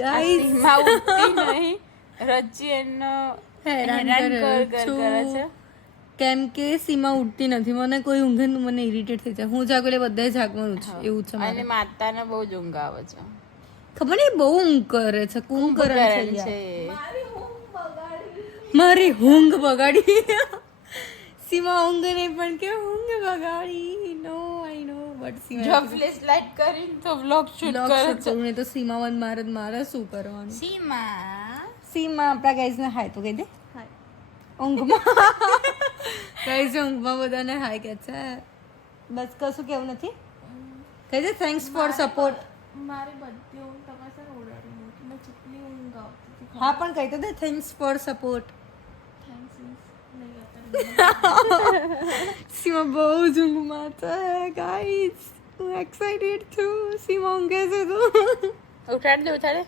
Guys સીમા ઉઠતી નહીં, રચી એનો હેરાન કરે છે. કેમ કે સીમા ઉઠતી નથી, મને કોઈ ઊંઘે મને ઇરિટેટ થઈ જાય. હું જાગું એટલે બધાય જાગવાનું છે એવું છે અને માતાને બહુ જ ઊંઘ આવે છે. ખબર નહીં બહુ ઊંઘ કરે છે. કુંભકરણ છે. મારી ઊંઘ બગાડી. સીમા ઊંઘ નહીં પણ કે ઊંઘ બગાડી. નો આઈ નો બટ સીમા જો ફ્લેશ લાઈટ કરીને તો વ્લોગ શૂટ કરે છે. ને તો સીમા વન મારે શું કરવાનું? સીમા આપણા ગાઈઝ ને હાય તો કહી દે. ઊંઘમાં ગાઈઝ ઊંઘમાં બધાને હાય કે છે. બસ કશું કેવું નથી. કહી દે થેન્ક્સ ફોર સપોર્ટ. મારી બધી ઊંઘ તમે સર ઓડાડી મૂકી. મેં જેટલી ઊંઘ આવતી હતી. હા પણ કહી તો દે થેન્ક્સ ફોર સપોર્ટ. થેન્ક્સ નહીં અત્યારે. સીમા બહુ જ ઊંઘમાં છે ગાઈઝ. હું એક્સાઇટેડ છું. સીમા ઊંઘે છે તો ઉઠાડે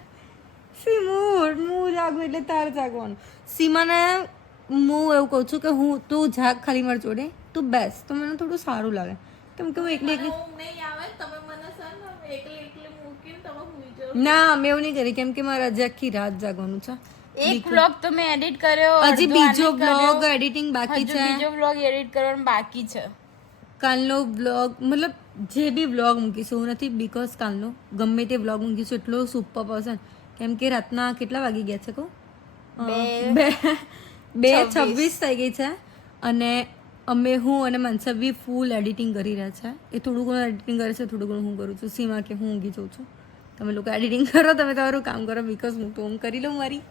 હું જાગું એટલે તારે જાગવાનું. સીમાને હું એવું કહું છું કે તું જાગ ખાલી મારી જોડે, તું બેસ તો મને થોડું સારું લાગે. કેમ કે હું એકલી ઊંઘ નહીં આવે તમે મને સર ને એકલી મૂકીને તમે સૂઈ જાઓ. ના મેં એવું નહીં કરી. કેમ કે મારે આજે આખી રાત જાગવાનું છે. એક વ્લોગ તો મેં એડિટ કર્યો, હજી બીજો બ્લોગ એડિટિંગ બાકી છે. બીજો વ્લોગ એડિટ કરવાનો બાકી છે. કાલનો બ્લોગ મતલબ જે બી બ્લોગ મૂકીશું હું નથી, બીકોઝ કાલનો ગમે તે બ્લોગ મૂકીશું એટલો સુપર પર્સન. કેમ કે રાતના કેટલા વાગી ગયા છે કહું? 2:26 થઈ ગઈ છે. અને હું અને મનસા બી ફૂલ એડિટિંગ કરી રહ્યા છે. એ થોડું ઘણું એડિટિંગ કરે છે, થોડું ઘણું હું કરું છું. સીમા કે હું ઊંઘી જાઉં છું. તમે લોકો એડિટિંગ કરો, તમે તમારું કામ કરો, બીકોઝ હું તો ઊંઘ કરી લઉં મારી.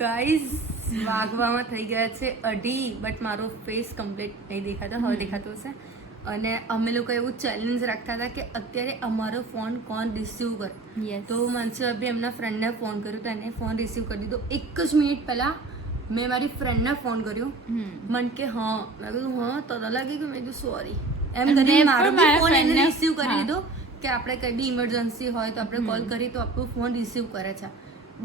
ગાઈઝ વાગવામાં થઈ ગયા છે 2:30, બટ મારો ફેસ કમ્પ્લીટ નહીં દેખાતો. હવે દેખાતો હશે. અને અમે લોકો એવું ચેલેન્જ રાખતા હતા કે અત્યારે અમારો ફોન કોણ રિસીવ કરે. તો મનસુર બી એમના ફ્રેન્ડને ફોન કર્યો તો એને ફોન રિસીવ કરી દીધો. 1 જ મિનિટ પહેલા મેં મારી ફ્રેન્ડને ફોન કર્યો. મને કે હા, મેં કીધું હા તો લાગે કે મેં કીધું સોરી એમ કરીને મારો ફોન એને રિસીવ કરી લીધો કે આપણે કંઈ બી ઇમરજન્સી હોય તો આપણે કોલ કરીએ તો આપણો ફોન રિસીવ કરે છે.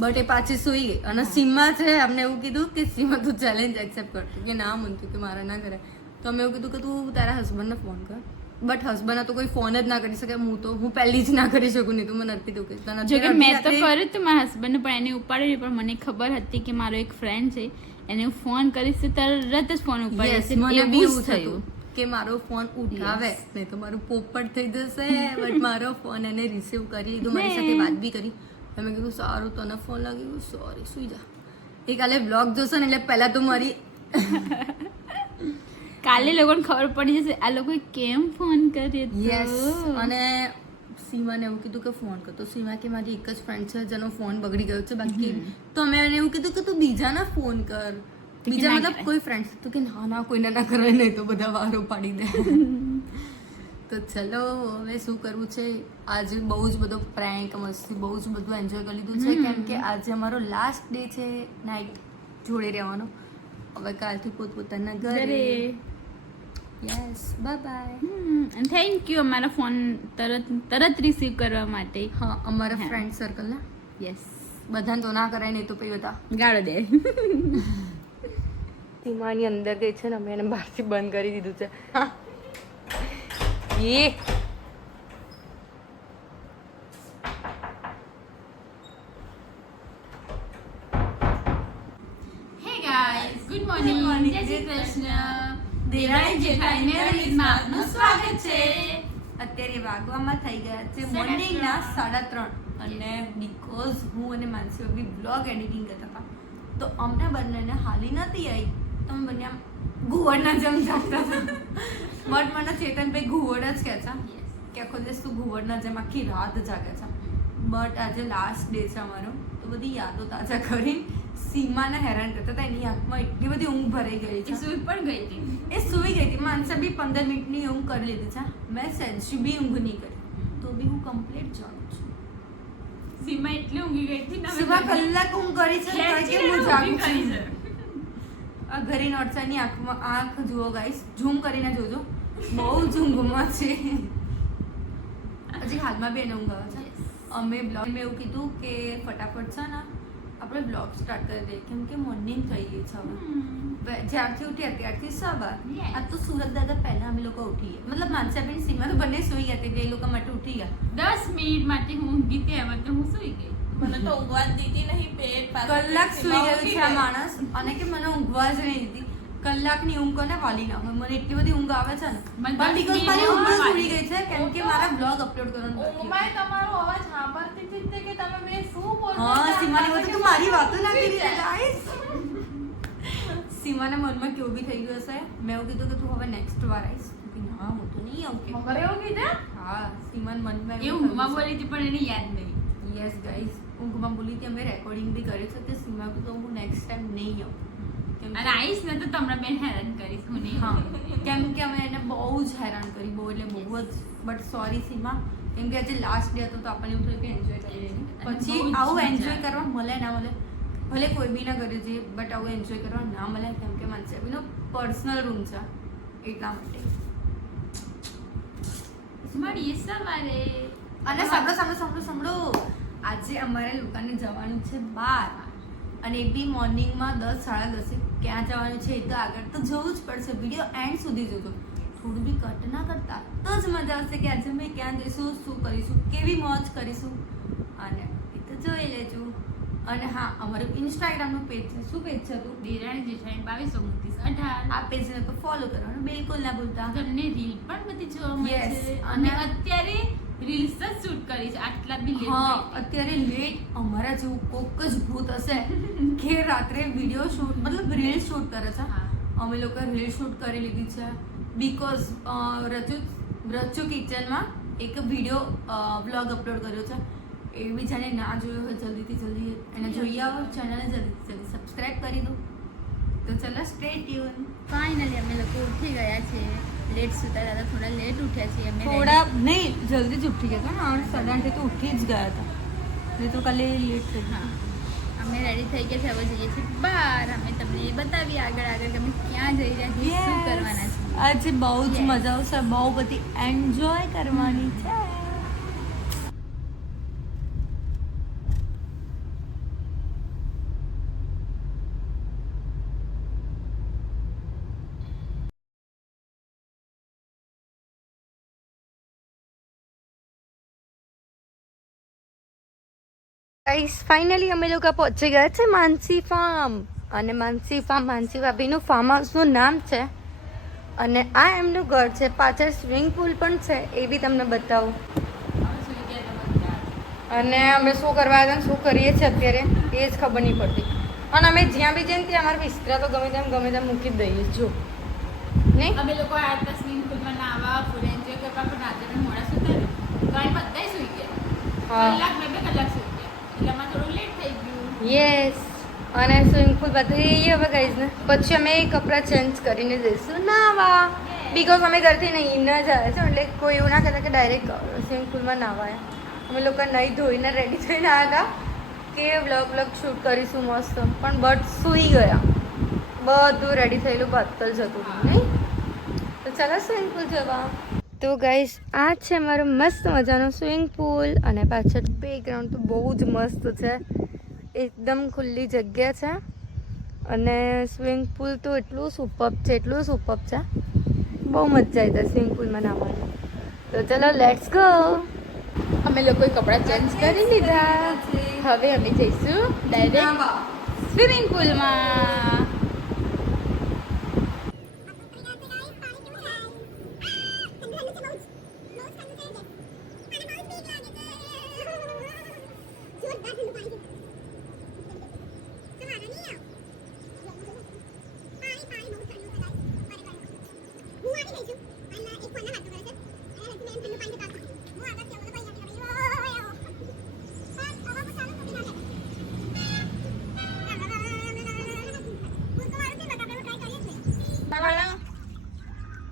બટ એ પાછી સુઈ ગઈ. અને સીમા છે અમને એવું કીધું કે સીમા તું ચેલેન્જ એક્સેપ્ટ કરતું કે ના મનતું કે મારા ના કરે. તો અમે એવું કીધું કે તું તારા હસબન્ડને ફોન કર. બટ હસબન્ડ તો કોઈ ફોન જ ના કરી શકે. હું પહેલી જ ના કરી શકું. નહીં તો મને અર્પિત એવું કહેતા જો કે મેં તો કર્યું તો મારા હસબન્ડને પણ એને ઉપાડ્યું, પણ મને ખબર હતી કે મારો એક ફ્રેન્ડ છે એને હું ફોન કરીશ તો તરત જ ફોન ઉપાડી જશે. મને બી એવું થયું કે મારો ફોન ઉઠાવે નહીં તો મારું પોપટ થઈ જશે. બટ મારો ફોન એને રિસીવ કરી લીધો, મારી સાથે વાત બી કરી. મેં કીધું સારું તને ફોન લાગી ગયું, સોરી સુઈ જા. એ કાલે બ્લોગ જોશો ને એટલે પહેલા તો મારી કાલે લોકોને ખબર પડી જશે આ લોકોએ કેમ ફોન કર્યો. યસ. અને સીમાને એવું કીધું કે ફોન કર. તો સીમા કે મારી એક જ ફ્રેન્ડ છે જેનો ફોન બગડી ગયો છે બાકી. તો અમે એને એવું કીધું કે તું બીજાના ફોન કર. બીજા મતલબ કોઈ ફ્રેન્ડ તો કે ના કોઈને ના કરે, નહીં તો બધા વારો પાડી દે. તો ચલો હવે શું કરવું છે. આજે બહુ જ બધો પ્રેન્ક મસ્તી બહુ જ બધું એન્જોય કરી લીધું છે. કેમ કે આજે અમારો લાસ્ટ ડે છે નાઇટ જોડે રહેવાનો. હવે કાલથી પોતપોતાના ઘરે. Yes bye bye. અને થેન્ક યુ અમારા ફોન તરત રિસીવ કરવા માટે. હા અમારા ફ્રેન્ડ સર્કલના. યસ. બધાને તો ના કરાય નહીં તો પછી બધા ગાળો દે. સીમાની અંદર ગઈ છે ને અમે એને બહારથી બંધ કરી દીધું છે. એ હે ગાઈસ, ગુડ મોર્નિંગ. જય શ્રી કૃષ્ણ. દેરાણી જેઠાણીને રીતમાં આપનું સ્વાગત છે. અત્યારે વાગવામાં થઈ ગયા છે મોર્નિંગના 3:30. અને બીકોઝ હું અને માનસી બી બ્લોગ એડિટિંગ કરતા હતા તો અમને બંનેને હાલી નથી આવી. તો અમે બંને આમ ઘુવડના જેમ જાગતા હતા. બટ મને ચેતનભાઈ ઘુવડ જ કહે છે કે આખો દિવસ તું ઘુવડના જેમ આખી રાત જાગે છે. બટ આજે લાસ્ટ ડે છે અમારો તો બધી યાદો તાજા કરી સીમાને હેરાન કરતા હતા. એની આંખમાં એટલી બધી ઊંઘ ભરાઈ ગઈ છે. સુઈ પણ ગઈ હતી. એ સુઈ ગઈ હતી. માનસા બી 15 મિનિટની ઊંઘ કરી લીધી છે. મેં સેન્સી બી ઊંઘ નહીં કરી તો બી હું કમ્પ્લીટ જાગું છું. સીમા એટલી ઊંઘી ગઈ હતી ને સીમા કલાક ઊંઘ કરી છે તો કે હું જાગું છું. આ ઘરી નોટસાની આંખ જુઓ ગાઈસ, ઝૂમ કરીને જોજો. બહુ જ ઊંઘમાં છે. હજી હાલમાં બી એને ઊંઘ આવે છે. અમે બ્લોગ મેં એવું કીધું કે ફટાફટ છે ને આપણે આપણે બ્લોગ સ્ટાર્ટ કરી દઈએ કેમ કે મોર્નિંગ થઈ ગઈ છે હવે જ્યારથી ઉઠ્યા ત્યારથી સવાર Yes. આ તો સુરત દાદા પહેલા અમે લોકો ઉઠીએ મતલબ માનસાબેન સીમા તો બંને સુઈ ગયા એટલે એ લોકો માટે ઉઠી ગયા 10 મિનિટ માટે હું ઊંઘી હતી એમાં તો હું સુઈ ગઈ. મને તો ઊંઘવા જ દીધી નહીં પેટ પાસે કલાક સુઈ ગયું છે આ ઊંઘી માણસ અને કે મને ઊંઘવા જ નહીં દીધી કલાકની ઊંઘ કોને વાલી ના હોય મને એટલી બધી ઊંઘ આવે છે ને મને પણ દસ because મારી મિનિટ ઊંઘ જ વાલી. ઉડી ગઈ છે કેમ કે મારા બ્લોગ અપલોડ કરવાનું બાકી ઊંઘમાં તમારો અવાજ સાંભળતી હતી તે કે તમે બે શું બોલતા હા હતા? સીમાની મને વખતે કે તું મારી વાતો ના ઊંઘી કરી જાય. ગાઈસ સીમાના મનમાં કેવું બી થઈ ગયું હશે મેં એવું કીધું કે તું હવે નેક્સ્ટ વાર આવીશ કે ના હું તો નહીં આવું કે મગર એવું કીધું? હા સીમાન મનમાં એ ઊંઘમાં બોલી હતી પણ એને યાદ નહીં. યસ ગાઈસ ઊંઘમાં બોલી હતી અમે રેકોર્ડિંગ બી કરી છે તે સીમા તો હું નેક્સ્ટ ટાઈમ નહીં આવું કેમ અને કે આવીશ ને તો તમને બેન હેરાન કરીશ હું નહીં હા આવું. કેમ કે અમે એને બહુ જ હેરાન કરી બહુ એટલે બહુ જ બટ સોરી સીમા કેમ કે આજે લાસ્ટ ડે હતો તો આપણને એવું થયું કે એન્જોય કરી લઈએ અને પછી બહુ જ આવું મજા એન્જોય આવી. કરવા મળે ના મળે ભલે કોઈ બી ના કરે છે બટ આવું એન્જોય કરવા ના મળે કેમ કે માનસાબીનો પર્સનલ રૂમ છે એટલા માટે મળીએ સવારે. અને સાંભળો આજે અમારે લોકોને જવાનું છે બહાર અને એ બી મોર્નિંગમાં 10 સાડા 10 ક્યાં જવાનું છે એ તો આગળ તો જવું જ પડશે વિડીયો એન્ડ સુધી જોજો થોડું બી કટ ના કરતા તો જ મજા આવશે કે આજે અમે ક્યાં જઈશું શું કરીશું કેવી મોજ કરીશું અને એ તો જોઈ લેજો અને હા અમારું ઇન્સ્ટાગ્રામનું પેજ છે શું પેજ છે તું દેરાણી જેઠાણી 222918. આ પેજને તો ફોલો કરવાનું બિલકુલ ના ભૂલતા તમને રીલ પણ બધી જોવા મળે Yes, છે અને અને અત્યારે રીલ્સ જ શૂટ કરી છે આટલા બી લેટ હા નહીં. અત્યારે લેટ અમારા જેવું કોક જ ભૂત હશે કે રાત્રે વિડીયો શૂટ મતલબ રીલ શૂટ કરે છે હા. અમે લોકો રીલ શૂટ કરી લીધી છે બીકોઝ રચુ કિચનમાં એક વિડીયો વ્લોગ અપલોડ કર્યો છે એ બી જાણે ના જોયો હોય જલ્દીથી જલ્દી એને જોઈ આવો ચેનલને જલ્દીથી જલ્દી સબસ્ક્રાઇબ કરી દો તો ચલો સ્ટે ટ્યુન ફાઇનલી અમે લોકો ઉઠી ગયા છે લેટ સુતા હતા થોડા લેટ ઉઠ્યા છીએ અમે થોડા નહીં જલ્દી જ ઉઠી ગયા હતા ને 8:30 તો ઉઠી જ ગયા હતા નહીં તો કાલે લેટ થઈ હા અમે રેડી થઈ ગયા છે હવે જઈએ છીએ બહાર અમે તમને બતાવીએ આગળ આગળ કે અમે ક્યાં જઈ રહ્યા છીએ શું કરવાના છીએ. આજે બહુ જ Yes. મજા આવશે બહુ બધી એન્જોય કરવાની છે ગાઈસ ફાઇનલી અમે લોકો પહોંચી ગયા છે માનસી ફાર્મ અને માનસી ભાભીનું ફાર્મ હાઉસનું નામ છે અને આ એમનું ઘર છે પાછળ સ્વિમિંગ પુલ પણ છે એ બી તમને બતાવું અમે સુઈ ગયા હતા બધા. અને અમે શું કરવા આવ્યા હતા ને શું કરીએ છીએ અત્યારે એ જ ખબર નહીં પડતી અને અમે જ્યાં બી જઈએ ને ત્યાં અમારા વિસ્તરા તો ગમે તેમ મૂકી જ દઈએ જો નહીં અમે લોકો આ હતા સ્વિમિંગ પુલમાં નાહવા ફૂલ એન્જોય કરવા પણ રાત્રે અમે મોડા સુતા ને તો અહીં બધાય સુઈ ગયા હા. કલાક 2 કલાક સુઈ ગયા એટલે અમારે થોડું લેટ થઈ ગયું. યસ અને સ્વિમિંગ પુલ બધી હવે ગઈશ ને પછી અમે કપડાં ચેન્જ કરીને જઈશું નાવા બીકોઝ અમે ઘરથી નહીં ન જાય છે એટલે કોઈ એવું ના કહેતા કે ડાયરેક્ટ સ્વિમિંગ પુલમાં નાવાય અમે લોકો નહીં ધોઈને રેડી થઈને આવ્યા હતા કે વ્લોગ શૂટ કરીશું મસ્ત પણ બટ સૂઈ ગયા બધું રેડી થયેલું બાતલ જતું હતું નહીં તો ચાલો સ્વિમિંગ પુલ જવા તો ગાઈસ આ છે મારો મસ્ત મજાનો સ્વિમિંગ પુલ અને પાછળ બેકગ્રાઉન્ડ તો બહુ જ મસ્ત છે એકદમ ખુલ્લી જગ્યા છે અને સ્વિમિંગ પુલ તો એટલું સુપર્બ છે બહુ મજા આવી જાય સ્વિમિંગ પુલમાં નાહવાની તો ચલો લેટ્સ ગો અમે લોકોએ કપડાં ચેન્જ કરી લીધા હવે અમે જઈશું ડાયરેક્ટ સ્વિમિંગ પુલમાં.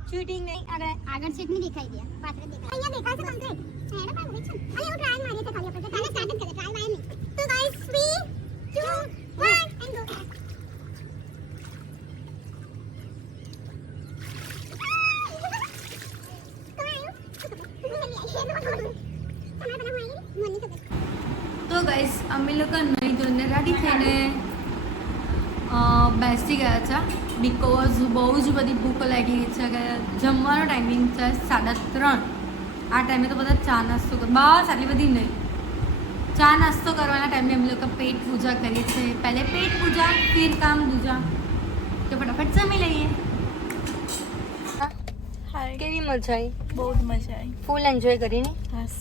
શૂટિંગ નહીં આગળ સીટ નહીં દેખાઈ ગયા પાછળ દેખાય અહીંયા દેખાશે કમ્પ્લીટ એના પર ઉભી છે અને હું ટ્રાયલ મારી છે ખાલી આપણે ચાલો સ્ટાર્ટ જ કરે ટ્રાયલ મારી નહીં તો ગાઈસ 3 2 1 એન્ડ ગો તો ગાઈસ અમે લોકો નહીં ધોઈને રેડી થઈને બેસી ગયા છે બીકોઝ બહુ જ બધી ભૂખ લાગી ગઈ છે કે જમવાનો ટાઈમિંગ છે 3:30. આ ટાઈમે તો બધા ચા નાસ્તો બસ આટલી બધી નહીં ચા નાસ્તો કરવાના ટાઈમે અમે લોકો પેટ પૂજા કરીએ છીએ. પહેલે પેટ પૂજા ફિર કામ પૂજા. તો ફટાફટ જમી લઈએ. हाय કેવી મજા આવી? बहुत मजा आई ફૂલ એન્જોય કરીને बस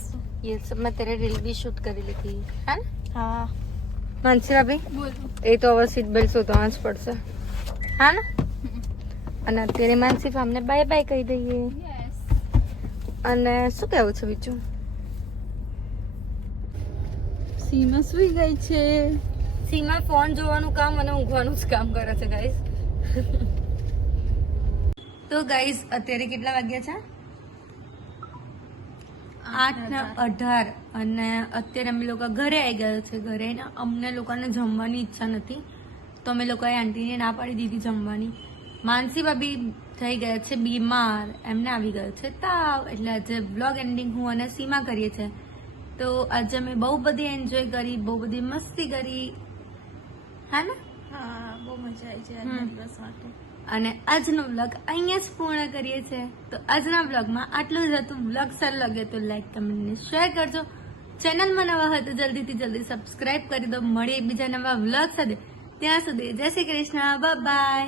ये सब मैं तेरे रील भी शूट કરી લીધી હે ને हाँ માનસી ભાભી બોલો. એ તો હવે સીટ બેલ્ટ શોધવા જ પડશે હા ને અને અત્યારે માનસી અમને બાય બાય કહી દઈએ અને શું કહેવું છે બીજું સીમા સુઈ ગઈ છે. સીમા ફોન જોવાનું કામ અને ઊંઘવાનું જ કામ કરે છે ગાઈસ. તો ગાઈસ અત્યારે કેટલા વાગ્યા છે 8:18 અને અત્યારે અમે લોકો ઘરે આવી ગયા છે. ઘરે ને અમને લોકોને જમવાની ઈચ્છા નથી તો અમે લોકોએ આંટીને ના પાડી દીધી જમવાની. માનસી ભાભી થઈ ગયા છે બીમાર, એમને આવી ગયો છે તાવ, એટલે આજે વ્લોગ એન્ડિંગ હું અને સીમા કરીએ છીએ. તો આજે અમે બહુ બધી એન્જોય કરી, બહુ બધી મસ્તી કરી હા ને हाँ बहुत मजा आई છે આજના દિવસ માટે. અને આજનો વ્લોગ અહીંયા જ પૂર્ણ કરીએ છીએ. તો આજના વ્લોગમાં આટલું જ હતું. વ્લોગ સારો લાગે તો લાઈક કમેન્ટ ને શેર કરજો. ચેનલમાં નવા હોય તો જલ્દીથી જલ્દી સબસ્ક્રાઇબ કરી દો. મળીએ બીજા નવા વ્લોગ સાથે. ત્યાં સુધી જય શ્રી કૃષ્ણ, બાય બાય.